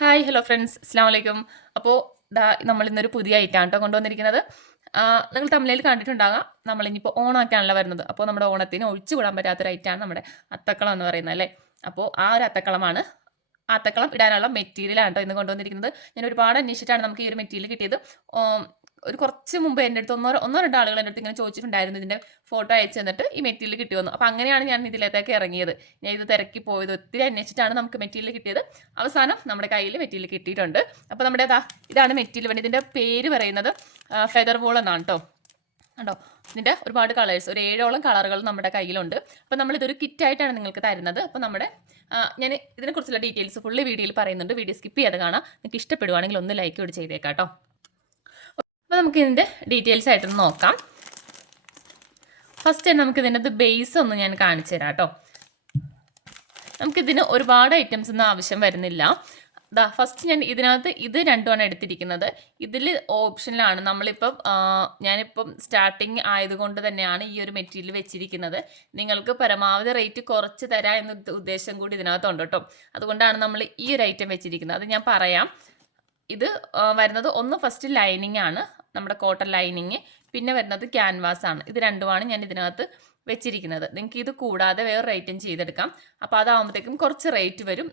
Hi hello friends അസ്സാം വലൈക്കും അപ്പോൾ ദാ നമ്മൾ ഇന്നൊരു പുതിയ ഐറ്റാണ് കേട്ടോ കൊണ്ടുവന്നിരിക്കുന്നത്. നിങ്ങൾ തമിഴിൽ കണ്ടിട്ടുണ്ടാകാം. നമ്മളിനിപ്പോൾ ഓണമൊക്കെയാണല്ലോ വരുന്നത്. അപ്പോൾ നമ്മുടെ ഓണത്തിന് ഒഴിച്ചു കൂടാൻ പറ്റാത്തൊരു ഐറ്റാണ് നമ്മുടെ അത്തക്കളം എന്ന് പറയുന്നത് അല്ലേ? അപ്പോൾ ആ ഒരു അത്തക്കളമാണ്. അത്തക്കളം ഇടാനുള്ള മെറ്റീരിയലാണ് കേട്ടോ ഇന്ന് കൊണ്ടുവന്നിരിക്കുന്നത്. ഞാൻ ഒരുപാട് അന്വേഷിച്ചിട്ടാണ് നമുക്ക് ഈ ഒരു മെറ്റീരിയൽ കിട്ടിയത്. ഒരു കുറച്ച് മുമ്പ് എന്റെ അടുത്ത് ഒന്നോ ഒന്നോ രണ്ടോ ആളുകൾ എന്റെ അടുത്ത് ഇങ്ങനെ ചോദിച്ചിട്ടുണ്ടായിരുന്നു ഇതിന്റെ ഫോട്ടോ അയച്ചു തന്നിട്ട് ഈ മെറ്റീരിയൽ കിട്ടി വന്നു അപ്പോൾ അങ്ങനെയാണ് ഞാൻ ഇതിലേക്ക് ഇറങ്ങിയത്. ഞാൻ ഇത് തിരക്കി പോയത് ഒത്തിരി അന്വേഷിച്ചിട്ടാണ് നമുക്ക് മെറ്റീരിയൽ കിട്ടിയത്. അവസാനം നമ്മുടെ കയ്യിൽ മെറ്റീരിയൽ കിട്ടിയിട്ടുണ്ട്. അപ്പോൾ നമ്മുടെ അതാ ഇതാണ് മെറ്റീരിയൽ വേണ്ടി. ഇതിന്റെ പേര് പറയുന്നത് ഫെദർ വോൾ എന്നാണ് കേട്ടോ കണ്ടോ? ഇതിന്റെ ഒരുപാട് കളേഴ്സ് ഒരു ഏഴോളം കളറുകൾ നമ്മുടെ കയ്യിലുണ്ട്. അപ്പോൾ നമ്മളിതൊരു കിറ്റായിട്ടാണ് നിങ്ങൾക്ക് തരുന്നത്. അപ്പോൾ നമ്മുടെ ഞാൻ ഇതിനെക്കുറിച്ചുള്ള ഡീറ്റെയിൽസ് ഫുള്ള് വീഡിയോയിൽ പറയുന്നുണ്ട്. വീഡിയോ സ്കിപ്പ് ചെയ്യാതെ കാണാം. നിങ്ങൾക്ക് ഇഷ്ടപ്പെടുവാണെങ്കിൽ ഒന്ന് ലൈക്ക് കൂടി ചെയ്തേക്കാം കേട്ടോ അപ്പോൾ നമുക്ക് ഇതിന്റെ ഡീറ്റെയിൽസ് ആയിട്ടൊന്ന് നോക്കാം. ഫസ്റ്റ് തന്നെ നമുക്ക് ഇതിന്റെ ബേസ് ഒന്ന് ഞാൻ കാണിച്ചു തരാം കേട്ടോ നമുക്കിതിന് ഒരുപാട് ഐറ്റംസ് ഒന്നും ആവശ്യം വരുന്നില്ല. ദാ ഫസ്റ്റ് ഞാൻ ഇതിനകത്ത് ഇത് രണ്ടുമാണ് എടുത്തിരിക്കുന്നത്. ഇതിൽ ഓപ്ഷനിലാണ് നമ്മളിപ്പം ഞാനിപ്പം സ്റ്റാർട്ടിങ് ആയതുകൊണ്ട് തന്നെയാണ് ഈ ഒരു മെറ്റീരിയൽ വെച്ചിരിക്കുന്നത്. നിങ്ങൾക്ക് പരമാവധി റേറ്റ് കുറച്ച് തരാം എന്ന ഉദ്ദേശം കൂടി ഇതിനകത്തുണ്ട് കേട്ടോ അതുകൊണ്ടാണ് നമ്മൾ ഈ ഒരു ഐറ്റം വെച്ചിരിക്കുന്നത്. അത് ഞാൻ പറയാം. ഇത് വരുന്നത് ഒന്ന് ഫസ്റ്റ് ലൈനിങ് ആണ്. നമ്മുടെ കോട്ടൺ ലൈനിങ് പിന്നെ വരുന്നത് ക്യാൻവാസ് ആണ്. ഇത് രണ്ടുമാണ് ഞാൻ ഇതിനകത്ത് വെച്ചിരിക്കുന്നത്. നിങ്ങൾക്ക് ഇത് കൂടാതെ വേറെ റേറ്റും ചെയ്തെടുക്കാം. അപ്പോൾ അതാകുമ്പോഴത്തേക്കും കുറച്ച് റേറ്റ് വരും.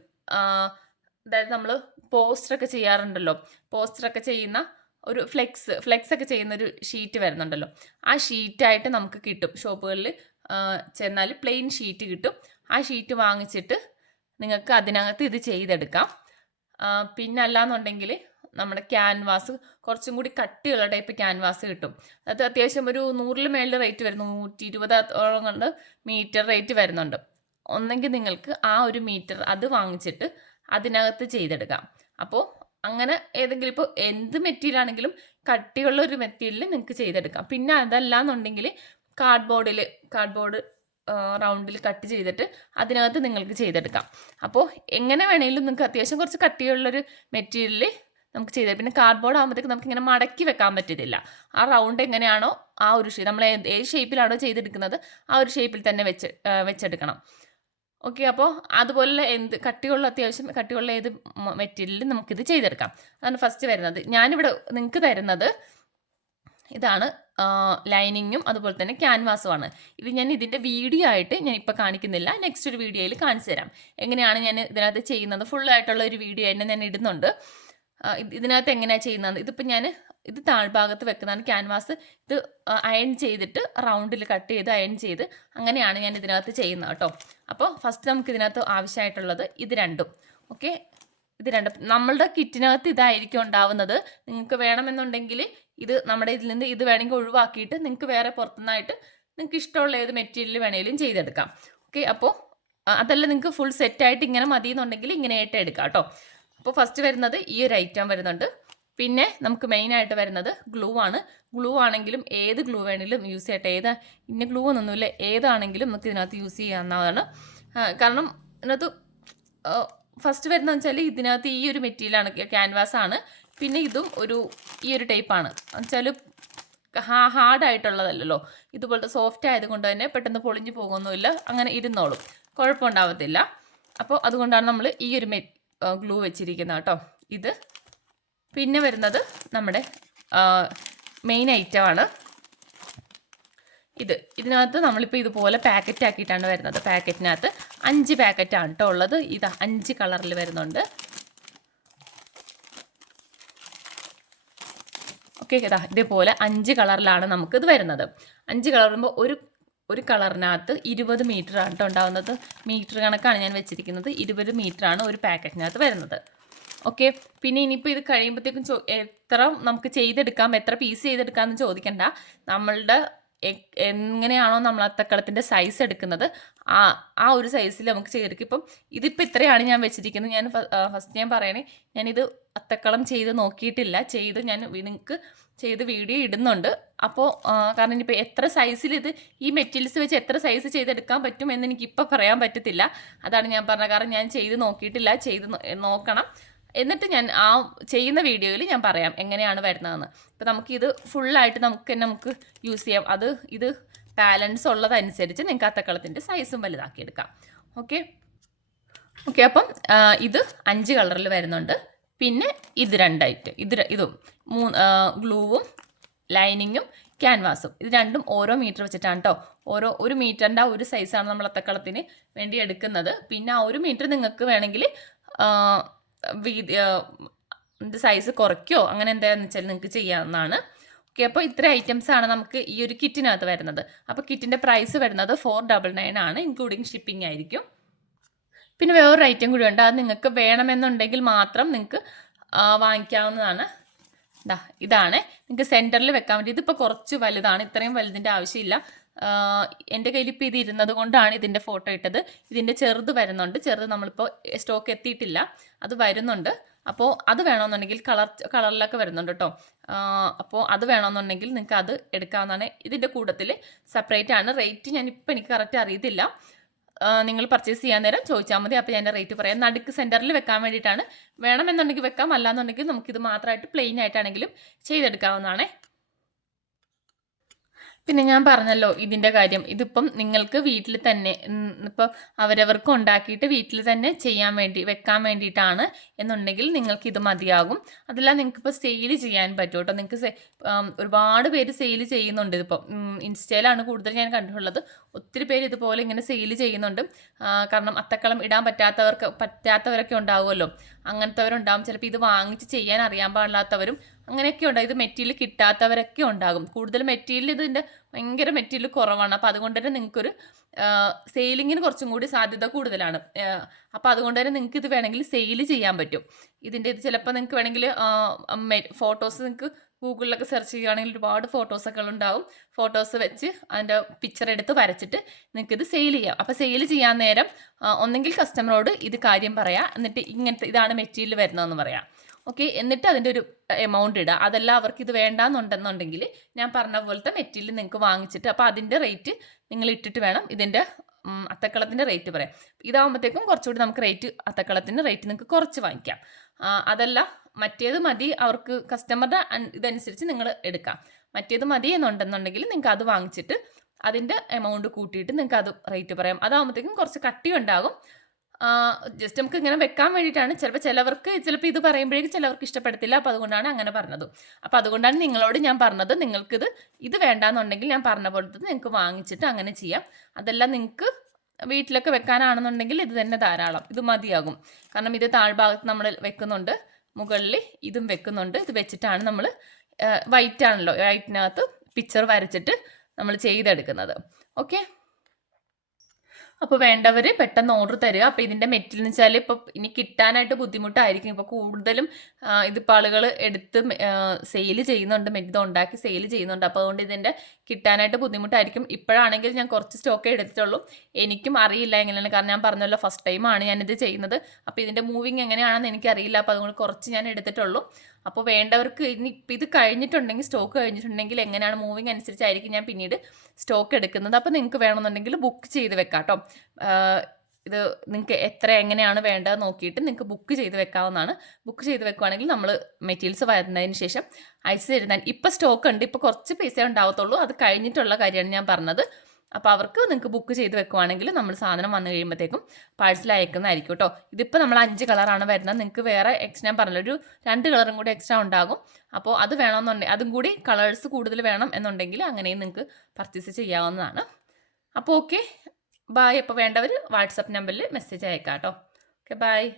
അതായത് നമ്മൾ പോസ്റ്ററൊക്കെ ചെയ്യാറുണ്ടല്ലോ. പോസ്റ്ററൊക്കെ ചെയ്യുന്ന ഒരു ഫ്ലെക്സ് ഫ്ലെക്സ് ഒക്കെ ചെയ്യുന്ന ഒരു ഷീറ്റ് വരുന്നുണ്ടല്ലോ. ആ ഷീറ്റായിട്ട് നമുക്ക് കിട്ടും. ഷോപ്പുകളിൽ ചെന്നാൽ പ്ലെയിൻ ഷീറ്റ് കിട്ടും. ആ ഷീറ്റ് വാങ്ങിച്ചിട്ട് നിങ്ങൾക്ക് അതിനകത്ത് ഇത് ചെയ്തെടുക്കാം. പിന്നല്ലാന്നുണ്ടെങ്കിൽ നമ്മുടെ ക്യാൻവാസ് കുറച്ചും കൂടി കട്ടിയുള്ള ടൈപ്പ് ക്യാൻവാസ് കിട്ടും. അത് അത്യാവശ്യം ഒരു നൂറിൽ മേളിൽ റേറ്റ് വരുന്നു നൂറ്റി ഇരുപതോളം കൊണ്ട് മീറ്റർ റേറ്റ് വരുന്നുണ്ട്. ഒന്നെങ്കിൽ നിങ്ങൾക്ക് ആ ഒരു മീറ്റർ അത് വാങ്ങിച്ചിട്ട് അതിനകത്ത് ചെയ്തെടുക്കാം. അപ്പോൾ അങ്ങനെ ഏതെങ്കിലും ഇപ്പോൾ എന്ത് മെറ്റീരിയൽ ആണെങ്കിലും കട്ടിയുള്ള ഒരു മെറ്റീരിയൽ നിങ്ങൾക്ക് ചെയ്തെടുക്കാം. പിന്നെ അതല്ലാന്നുണ്ടെങ്കിൽ കാർഡ്ബോർഡിൽ കാർഡ്ബോർഡ് റൗണ്ടിൽ കട്ട് ചെയ്തിട്ട് അതിനകത്ത് നിങ്ങൾക്ക് ചെയ്തെടുക്കാം. അപ്പോൾ എങ്ങനെ വേണമെങ്കിലും നിങ്ങൾക്ക് അത്യാവശ്യം കുറച്ച് കട്ടിയുള്ളൊരു മെറ്റീരിയൽ നമുക്ക് ചെയ്ത് പിന്നെ കാർഡ്ബോർഡ് ആകുമ്പോഴത്തേക്ക് നമുക്ക് ഇങ്ങനെ മടക്കി വെക്കാൻ പറ്റത്തില്ല. ആ റൗണ്ട് എങ്ങനെയാണോ ആ ഒരു നമ്മൾ ഏത് ഷേപ്പിലാണോ ചെയ്തെടുക്കുന്നത് ആ ഒരു ഷേപ്പിൽ തന്നെ വെച്ച് വെച്ചെടുക്കണം. ഓക്കെ അപ്പോൾ അതുപോലെ എന്ത് കട്ടിയുള്ള അത്യാവശ്യം കട്ടിയുള്ള ഏത് മെറ്റീരിയലും നമുക്കിത് ചെയ്തെടുക്കാം. അതാണ് ഫസ്റ്റ് വരുന്നത്. ഞാനിവിടെ നിങ്ങൾക്ക് തരുന്നത് ഇതാണ് ലൈനിങ്ങും അതുപോലെ തന്നെ ക്യാൻവാസുമാണ് ഇത് ഞാൻ ഇതിന്റെ വീഡിയോ ആയിട്ട് ഞാൻ ഇപ്പോൾ കാണിക്കുന്നില്ല. നെക്സ്റ്റ് ഒരു വീഡിയോയിൽ കാണിച്ചു തരാം. എങ്ങനെയാണ് ഞാൻ ഇതിനകത്ത് ചെയ്യുന്നത്? ഫുള്ളായിട്ടുള്ള ഒരു വീഡിയോ തന്നെ ഞാൻ ഇടുന്നുണ്ട്. ഇതിനകത്ത് എങ്ങനെയാണ് ചെയ്യുന്നത് ഇതിപ്പോൾ ഞാൻ ഇത് താഴ്ഭാഗത്ത് വെക്കുന്നതാണ് ക്യാൻവാസ് ഇത് അയൺ ചെയ്തിട്ട് റൗണ്ടിൽ കട്ട് ചെയ്ത് അയൺ ചെയ്ത് അങ്ങനെയാണ് ഞാൻ ഇതിനകത്ത് ചെയ്യുന്നത് കേട്ടോ. അപ്പോൾ ഫസ്റ്റ് നമുക്ക് ഇതിനകത്ത് ആവശ്യമായിട്ടുള്ളത് ഇത് രണ്ടും. ഓക്കെ ഇത് രണ്ടും. നമ്മളുടെ കിറ്റിനകത്ത് ഇതായിരിക്കും ഉണ്ടാവുന്നത്. നിങ്ങൾക്ക് വേണമെന്നുണ്ടെങ്കിൽ ഇത് നമ്മുടെ ഇതിൽ നിന്ന് ഇത് വേണമെങ്കിൽ ഒഴിവാക്കിയിട്ട് നിങ്ങൾക്ക് വേറെ പുറത്തുനിന്നായിട്ട് നിങ്ങൾക്ക് ഇഷ്ടമുള്ള ഏത് മെറ്റീരിയൽ വേണമെങ്കിലും ചെയ്തെടുക്കാം. ഓക്കെ അപ്പോൾ അതല്ല നിങ്ങൾക്ക് ഫുൾ സെറ്റായിട്ട് ഇങ്ങനെ മതി എന്നുണ്ടെങ്കിൽ ഇങ്ങനെയായിട്ട് എടുക്കാം കേട്ടോ. അപ്പോൾ ഫസ്റ്റ് വരുന്നത് ഈ ഒരു ഐറ്റം വരുന്നുണ്ട്. പിന്നെ നമുക്ക് മെയിനായിട്ട് വരുന്നത് ഗ്ലൂ ആണ്. ഗ്ലൂ ആണെങ്കിലും ഏത് ഗ്ലൂ വേണമെങ്കിലും യൂസ് ചെയ്യട്ടെ. ഏത് ഇന്ന ഗ്ലൂ ഒന്നുമില്ല ഏതാണെങ്കിലും നമുക്ക് ഇതിനകത്ത് യൂസ് ചെയ്യാവുന്നതാണ്. കാരണം ഇതിനകത്ത് ഫസ്റ്റ് വരുന്നത് വെച്ചാൽ ഇതിനകത്ത് ഈ ഒരു മെറ്റീരിയലാണ് ക്യാൻവാസ് ആണ്. പിന്നെ ഇതും ഒരു ഈ ഒരു ടൈപ്പാണ് വെച്ചാൽ ഹാർഡായിട്ടുള്ളതല്ലല്ലോ ഇതുപോലത്തെ സോഫ്റ്റ് ആയതുകൊണ്ട് തന്നെ പെട്ടെന്ന് പൊളിഞ്ഞു പോകുന്നുമില്ല. അങ്ങനെ ഇരുന്നോളും. കുഴപ്പമുണ്ടാവത്തില്ല. അപ്പോൾ അതുകൊണ്ടാണ് നമ്മൾ ഈ ഒരു മെ ഗ്ലൂ വെച്ചിരിക്കുന്ന കേട്ടോ. ഇത് പിന്നെ വരുന്നത് നമ്മുടെ മെയിൻ ഐറ്റമാണ് ഇത്. ഇതിനകത്ത് നമ്മളിപ്പോൾ ഇതുപോലെ പാക്കറ്റ് ആക്കിയിട്ടാണ് വരുന്നത്. പാക്കറ്റിനകത്ത് അഞ്ച് പാക്കറ്റാണ് കേട്ടോ ഉള്ളത്. ഇത് അഞ്ച് കളറിൽ വരുന്നുണ്ട്. ഓക്കെ ഇതാ. ഇതേപോലെ അഞ്ച് കളറിലാണ് നമുക്കിത് വരുന്നത്. അഞ്ച് കളർ വരുമ്പോൾ ഒരു ഒരു കളറിനകത്ത് ഇരുപത് മീറ്റർ ആണ് കേട്ടോ ഉണ്ടാവുന്നത്. മീറ്റർ കണക്കാണ് ഞാൻ വെച്ചിരിക്കുന്നത്. ഇരുപത് ആണ് ഒരു പാക്കറ്റിനകത്ത് വരുന്നത്. ഓക്കെ പിന്നെ ഇനിയിപ്പോൾ ഇത് കഴിയുമ്പോഴത്തേക്കും എത്ര നമുക്ക് ചെയ്തെടുക്കാം എത്ര പീസ് ചെയ്തെടുക്കാമെന്ന് ചോദിക്കണ്ട. നമ്മളുടെ എങ്ങനെയാണോ നമ്മൾ അത്തക്കളത്തിന്റെ സൈസ് എടുക്കുന്നത് ആ ആ ഒരു സൈസിൽ നമുക്ക് ചെയ്തെടുക്കും. ഇപ്പം ഇതിപ്പോൾ ഇത്രയാണ് ഞാൻ വെച്ചിരിക്കുന്നത്. ഞാൻ ഫസ്റ്റ് ഞാൻ പറയണേ ഞാനിത് അത്തക്കളം ചെയ്ത് നോക്കിയിട്ടില്ല. ചെയ്ത് ഞാൻ നിങ്ങൾക്ക് ചെയ്ത് വീഡിയോ ഇടുന്നുണ്ട്. അപ്പോൾ കാരണം ഇനിയിപ്പോൾ എത്ര സൈസിൽ ഇത് ഈ മെറ്റീരിയൽസ് വെച്ച് എത്ര സൈസ് ചെയ്തെടുക്കാൻ പറ്റും എന്ന് എനിക്കിപ്പോൾ പറയാൻ പറ്റത്തില്ല. അതാണ് ഞാൻ പറഞ്ഞത്. കാരണം ഞാൻ ചെയ്ത് നോക്കിയിട്ടില്ല. ചെയ്ത് നോക്കണം. എന്നിട്ട് ഞാൻ ആ ചെയ്യുന്ന വീഡിയോയിൽ ഞാൻ പറയാം എങ്ങനെയാണ് വരുന്നതെന്ന്. ഇപ്പം നമുക്കിത് ഫുള്ളായിട്ട് നമുക്ക് തന്നെ നമുക്ക് യൂസ് ചെയ്യാം. അത് ഇത് ബാലൻസ് ഉള്ളതനുസരിച്ച് നിങ്ങൾക്ക് അത്തക്കളത്തിന്റെ സൈസും വലുതാക്കി എടുക്കാം. ഓക്കെ ഓക്കെ അപ്പം ഇത് അഞ്ച് കളറിൽ വരുന്നുണ്ട്. പിന്നെ ഇത് രണ്ടായിട്ട്. ഇത് ഇതും മൂന്ന് ഗ്ലൂവും ലൈനിങ്ങും ക്യാൻവാസും ഇത് രണ്ടും ഓരോ മീറ്റർ വെച്ചിട്ടാണ് കേട്ടോ ഓരോ ഒരു മീറ്ററിന്റെ ആ ഒരു സൈസാണ് നമ്മൾ അത്തക്കളത്തിന് വേണ്ടി എടുക്കുന്നത്. പിന്നെ ആ ഒരു മീറ്റർ നിങ്ങൾക്ക് വേണമെങ്കിൽ വീതി സൈസ് കുറയ്ക്കോ അങ്ങനെ എന്താണെന്ന് വെച്ചാൽ നിങ്ങൾക്ക് ചെയ്യാവുന്നതാണ്. ഓക്കെ അപ്പോൾ ഇത്ര ഐറ്റംസ് ആണ് നമുക്ക് ഈ ഒരു കിറ്റിനകത്ത് വരുന്നത്. അപ്പോൾ കിറ്റിന്റെ പ്രൈസ് വരുന്നത് ഫോർ ഡബിൾ നയൻ ആണ് ഇൻക്ലൂഡിങ് ഷിപ്പിംഗ് ആയിരിക്കും. പിന്നെ വേറൊരു ഐറ്റം കൂടി ഉണ്ട്. അത് നിങ്ങൾക്ക് വേണമെന്നുണ്ടെങ്കിൽ മാത്രം നിങ്ങൾക്ക് വാങ്ങിക്കാവുന്നതാണ്. ഇതാണ്. നിങ്ങൾക്ക് സെന്ററിൽ വെക്കാൻ വേണ്ടി ഇതിപ്പോൾ കുറച്ച് വലുതാണ്. ഇത്രയും വലുതിന്റെ ആവശ്യമില്ല. എന്റെ കയ്യിൽ ഇപ്പോൾ ഇത് ഇരുന്നത് കൊണ്ടാണ് ഇതിന്റെ ഫോട്ടോ ഇട്ടത്. ഇതിന്റെ ചെറുത് വരുന്നുണ്ട്. ചെറുത് നമ്മളിപ്പോൾ സ്റ്റോക്ക് എത്തിയിട്ടില്ല. അത് വരുന്നുണ്ട്. അപ്പോൾ അത് വേണമെന്നുണ്ടെങ്കിൽ കളർ കളറിലൊക്കെ വരുന്നുണ്ട് കേട്ടോ. അപ്പോൾ അത് വേണമെന്നുണ്ടെങ്കിൽ നിങ്ങൾക്ക് അത് എടുക്കാവുന്നതാണ്. ഇതിന്റെ കൂട്ടത്തിൽ സെപ്പറേറ്റ് ആണ്. റേറ്റ് ഞാൻ ഇപ്പം എനിക്ക് കറക്റ്റ് അറിയത്തില്ല. നിങ്ങൾ പർച്ചേസ് ചെയ്യാൻ നേരം ചോദിച്ചാൽ മതി. അപ്പോൾ ഞാൻ റേറ്റ് പറയാം. നടുക്ക് സെന്ററിൽ വെക്കാൻ വേണ്ടിയിട്ടാണ്. വേണമെന്നുണ്ടെങ്കിൽ വെക്കാം. അല്ലാന്നുണ്ടെങ്കിൽ നമുക്കിത് മാത്രമായിട്ട് പ്ലെയിൻ ആയിട്ടാണെങ്കിലും ചെയ്തെടുക്കാവുന്നതാണ്. പിന്നെ ഞാൻ പറഞ്ഞല്ലോ ഇതിന്റെ കാര്യം. ഇതിപ്പം നിങ്ങൾക്ക് വീട്ടിൽ തന്നെ ഇപ്പോൾ അവരവർക്ക് ഉണ്ടാക്കിയിട്ട് വീട്ടിൽ തന്നെ ചെയ്യാൻ വേണ്ടി വെക്കാൻ വേണ്ടിയിട്ടാണ് എന്നുണ്ടെങ്കിൽ നിങ്ങൾക്ക് ഇത് മതിയാകും. അതല്ല നിങ്ങൾക്ക് ഇപ്പോൾ സെയിൽ ചെയ്യാൻ പറ്റും കേട്ടോ. നിങ്ങൾക്ക് ഒരുപാട് പേര് സെയിൽ ചെയ്യുന്നുണ്ട് ഇതിപ്പം. ഉം, ഇൻസ്റ്റയിലാണ് കൂടുതൽ ഞാൻ കണ്ടിട്ടുള്ളത്. ഒത്തിരി പേര് ഇതുപോലെ ഇങ്ങനെ സെയിൽ ചെയ്യുന്നുണ്ട്. കാരണം അത്തക്കളം ഇടാൻ പറ്റാത്തവർക്ക് പറ്റാത്തവരൊക്കെ ഉണ്ടാവുമല്ലോ. അങ്ങനത്തെവരുണ്ടാവും. ചിലപ്പോൾ ഇത് വാങ്ങിച്ച് ചെയ്യാൻ അറിയാൻ പാടില്ലാത്തവരും അങ്ങനെയൊക്കെ ഉണ്ടാകും ഇത് മെറ്റീരിയൽ കിട്ടാത്തവരൊക്കെ ഉണ്ടാകും. കൂടുതൽ മെറ്റീരിയൽ ഇതിന്റെ ഭയങ്കര മെറ്റീരിയൽ കുറവാണ്. അപ്പോൾ അതുകൊണ്ട് തന്നെ നിങ്ങൾക്കൊരു സെയിലിങ്ങിന് കുറച്ചും കൂടി സാധ്യത കൂടുതലാണ്. അപ്പോൾ അതുകൊണ്ട് തന്നെ നിങ്ങൾക്ക് ഇത് വേണമെങ്കിൽ സെയിൽ ചെയ്യാൻ പറ്റും. ഇതിന്റെ ഇത് ചിലപ്പോൾ നിങ്ങൾക്ക് വേണമെങ്കിൽ ഫോട്ടോസ് നിങ്ങൾക്ക് ഗൂഗിളിലൊക്കെ സെർച്ച് ചെയ്യുകയാണെങ്കിൽ ഒരുപാട് ഫോട്ടോസൊക്കെ ഉണ്ടാവും. ഫോട്ടോസ് വെച്ച് അതിന്റെ പിക്ചർ എടുത്ത് വരച്ചിട്ട് നിങ്ങൾക്ക് ഇത് സെയിൽ ചെയ്യാം. അപ്പോൾ സെയിൽ ചെയ്യാൻ നേരം ഒന്നെങ്കിൽ കസ്റ്റമറോട് ഇത് കാര്യം പറയാം. എന്നിട്ട് ഇങ്ങനത്തെ ഇതാണ് മെറ്റീരിയൽ വരുന്നതെന്ന് പറയാം. ഓക്കെ എന്നിട്ട് അതിന്റെ ഒരു എമൗണ്ട് ഇടുക അതല്ല അവർക്ക് ഇത് വേണ്ടാന്നുണ്ടെന്നുണ്ടെങ്കിൽ ഞാൻ പറഞ്ഞ പോലത്തെ മെറ്റീരിയൽ നിങ്ങൾക്ക് വാങ്ങിച്ചിട്ട് അപ്പോൾ അതിന്റെ റേറ്റ് നിങ്ങൾ ഇട്ടിട്ട് വേണം ഇതിന്റെ അത്തക്കളത്തിന്റെ റേറ്റ് പറയാം ഇതാകുമ്പോഴത്തേക്കും കുറച്ചുകൂടി നമുക്ക് റേറ്റ് അത്തക്കളത്തിന്റെ റേറ്റ് നിങ്ങൾക്ക് കുറച്ച് വാങ്ങിക്കാം. അതല്ല മറ്റേത് മതി അവർക്ക് കസ്റ്റമറുടെ ഇതനുസരിച്ച് നിങ്ങൾ എടുക്കാം. മറ്റേത് മതി എന്നുണ്ടെന്നുണ്ടെങ്കിൽ നിങ്ങൾക്ക് അത് വാങ്ങിച്ചിട്ട് അതിന്റെ എമൗണ്ട് കൂട്ടിയിട്ട് നിങ്ങൾക്ക് അത് റേറ്റ് പറയാം. അതാകുമ്പോഴത്തേക്കും കുറച്ച് കട്ടി ഉണ്ടാകും ജസ്റ്റ് നമുക്ക് ഇങ്ങനെ വെക്കാൻ വേണ്ടിയിട്ടാണ്. ചിലപ്പോൾ ചിലവർക്ക് ചിലപ്പോൾ ഇത് പറയുമ്പോഴേക്കും ചിലവർക്ക് ഇഷ്ടപ്പെടത്തില്ല. അപ്പോൾ അതുകൊണ്ടാണ് അങ്ങനെ പറഞ്ഞത്. അപ്പോൾ അതുകൊണ്ടാണ് നിങ്ങളോട് ഞാൻ പറഞ്ഞത്. നിങ്ങൾക്കിത് ഇത് വേണ്ടാന്നുണ്ടെങ്കിൽ ഞാൻ പറഞ്ഞ പോലത്തെ നിങ്ങൾക്ക് വാങ്ങിച്ചിട്ട് അങ്ങനെ ചെയ്യാം. അതെല്ലാം നിങ്ങൾക്ക് വീട്ടിലൊക്കെ വെക്കാനാണെന്നുണ്ടെങ്കിൽ ഇത് തന്നെ ധാരാളം. ഇത് മതിയാകും. കാരണം ഇത് താഴ്ഭാഗത്ത് നമ്മൾ വെക്കുന്നുണ്ട്. മുകളിൽ ഇതും വെക്കുന്നുണ്ട്. ഇത് വെച്ചിട്ടാണ് നമ്മൾ വൈറ്റ് ആണല്ലോ. വൈറ്റിനകത്ത് പിക്ചർ വരച്ചിട്ട് നമ്മൾ ചെയ്തെടുക്കുന്നത്. ഓക്കെ അപ്പോൾ വേണ്ടവർ പെട്ടെന്ന് ഓർഡർ തരിക അപ്പോൾ ഇതിന്റെ മെറ്റീരിയൽ എന്ന് വെച്ചാൽ ഇപ്പോൾ ഇനി കിട്ടാനായിട്ട് ബുദ്ധിമുട്ടായിരിക്കും. ഇപ്പോൾ കൂടുതലും ഇതിപ്പോൾ ആളുകൾ എടുത്ത് സെയിൽ ചെയ്യുന്നുണ്ട്. മെ- ഉണ്ടാക്കി സെയിൽ ചെയ്യുന്നുണ്ട്. അപ്പോൾ അതുകൊണ്ട് ഇതിന്റെ കിട്ടാനായിട്ട് ബുദ്ധിമുട്ടായിരിക്കും. ഇപ്പോഴാണെങ്കിൽ ഞാൻ കുറച്ച് സ്റ്റോക്കേ എടുത്തിട്ടുള്ളൂ. എനിക്കും അറിയില്ല എങ്ങനെയാണ്. കാരണം ഞാൻ പറഞ്ഞല്ലോ ഫസ്റ്റ് ടൈമാണ് ഞാനിത് ചെയ്യുന്നത്. അപ്പോൾ ഇതിന്റെ മൂവിങ് എങ്ങനെയാണെന്ന് എനിക്കറിയില്ല. അപ്പോൾ അതുകൊണ്ട് കുറച്ച് ഞാൻ എടുത്തിട്ടുള്ളൂ. അപ്പോൾ വേണ്ടവർക്ക് ഇനി ഇത് കഴിഞ്ഞിട്ടുണ്ടെങ്കിൽ സ്റ്റോക്ക് കഴിഞ്ഞിട്ടുണ്ടെങ്കിൽ എങ്ങനെയാണ് മൂവിങ് അനുസരിച്ചായിരിക്കും ഞാൻ പിന്നീട് സ്റ്റോക്ക് എടുക്കുന്നത്. അപ്പോൾ നിങ്ങൾക്ക് വേണമെന്നുണ്ടെങ്കിൽ ബുക്ക് ചെയ്ത് വെക്കാം കേട്ടോ. ഇത് നിങ്ങൾക്ക് എത്ര എങ്ങനെയാണ് വേണ്ടത് നോക്കിയിട്ട് നിങ്ങൾക്ക് ബുക്ക് ചെയ്ത് വെക്കാവുന്നതാണ്. ബുക്ക് ചെയ്ത് വെക്കുവാണെങ്കിൽ നമ്മൾ മെറ്റീരിയൽസ് വരുന്നതിന് ശേഷം അയച്ചു തരുന്ന ഇപ്പോൾ സ്റ്റോക്ക് ഉണ്ട് ഇപ്പോൾ കുറച്ച് പൈസ ഉണ്ടാവത്തുള്ളൂ. അത് കഴിഞ്ഞിട്ടുള്ള കാര്യമാണ് ഞാൻ പറഞ്ഞത്. അപ്പോൾ അവർക്ക് നിങ്ങൾക്ക് ബുക്ക് ചെയ്ത് വെക്കുവാണെങ്കിൽ നമ്മൾ സാധനം വന്നു കഴിയുമ്പോഴത്തേക്കും പാഴ്സൽ അയക്കുന്നതായിരിക്കും കേട്ടോ ഇതിപ്പോൾ നമ്മൾ അഞ്ച് കളറാണ് വരുന്നത്. നിങ്ങൾക്ക് വേറെ എക്സ്ട്രാ ഞാൻ പറഞ്ഞല്ലോ ഒരു രണ്ട് കളറും കൂടി എക്സ്ട്രാ ഉണ്ടാകും. അപ്പോൾ അത് വേണമെന്നുണ്ടെങ്കിൽ അതും കൂടി കളേഴ്സ് കൂടുതൽ വേണം എന്നുണ്ടെങ്കിൽ അങ്ങനെയും നിങ്ങൾക്ക് പർച്ചേസ് ചെയ്യാവുന്നതാണ്. അപ്പോൾ ഓക്കെ ബായ് അപ്പോൾ വേണ്ടവർ വാട്സപ്പ് നമ്പറിൽ മെസ്സേജ് അയക്കാം കേട്ടോ ഓക്കെ ബായ്